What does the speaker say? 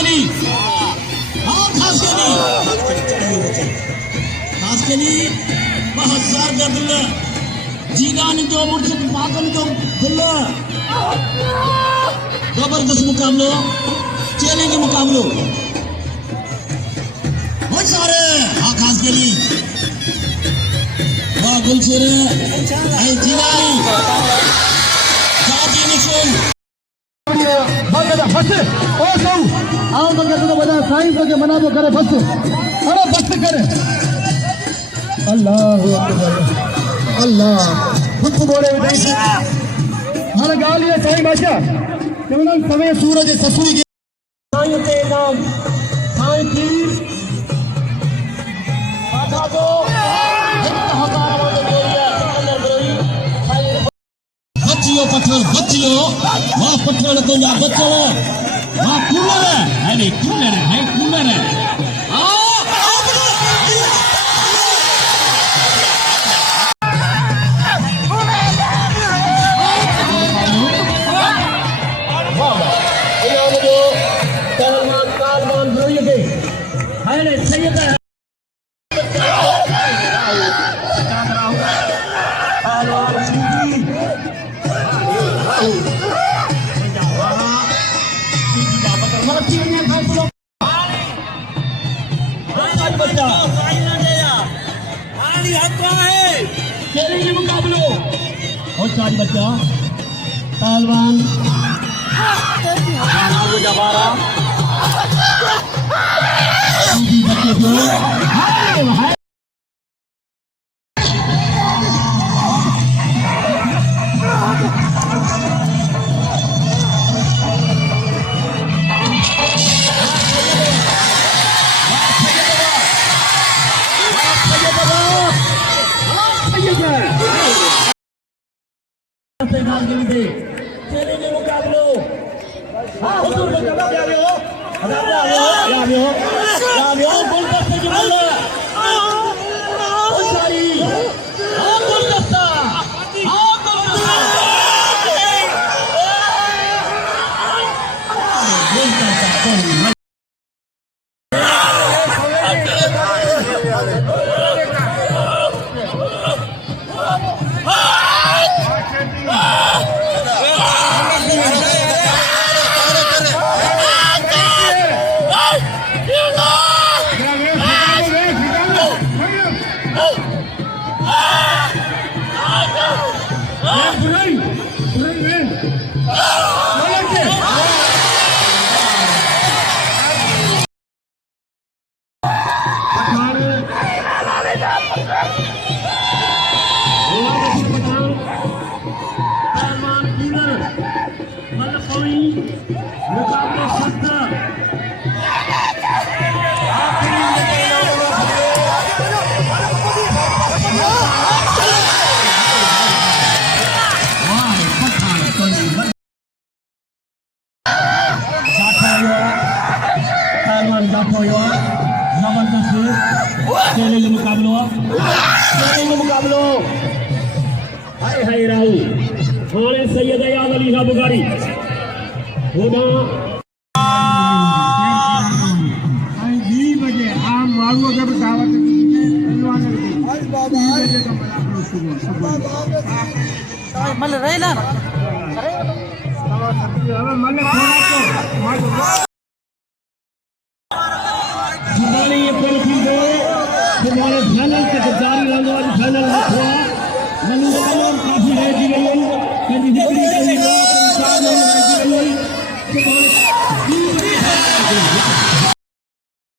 गली हाँ खास गली बहजार का दिल जीगान जो मुर्शिद पागल जो दिल जबरदस्त मुकाबलो चैलेंज मुकाबलो बहुत सारे हाँ खास गली वाह गुलशेर आई जीगानी जाजी निशुल बस ओ सौ आओ मगर तो बता साइंस के मना तो करे बस अरे बस करे अल्लाह अकबर अल्लाह खुद बोले विदेशी हर गाल ये सही भाषा केवल समय सूरज ससुरी के साईं के नाम साईं की आधा को हजार वाले बोलिया अंदर गई बच्चियों बच्चियों वाह पत्थर तो या बच्चों वाह कूलर है नहीं कूलर है कूलर है चार बच्चा पहलवान बच्चे को चैलेंज मुकाबलो हाँ हुजूर बच्चा आ गयो गुलदस्ते जो बोले सारी हाँ गुलदस्ता चैलेंज मुकाबलो हाय हाय राहु थोड़े सैयद याद अली शाह बुखारी होना 20 बजे आम मारू अगर दावत मल रहे ना ये कुल्फी दे तुम्हारे फाइनल के जारी रंगों वाली फाइनल हुआ मनोरंजन काफी है जी गई कभी बिक्री करी इंसान नहीं है जी गई तुम्हारे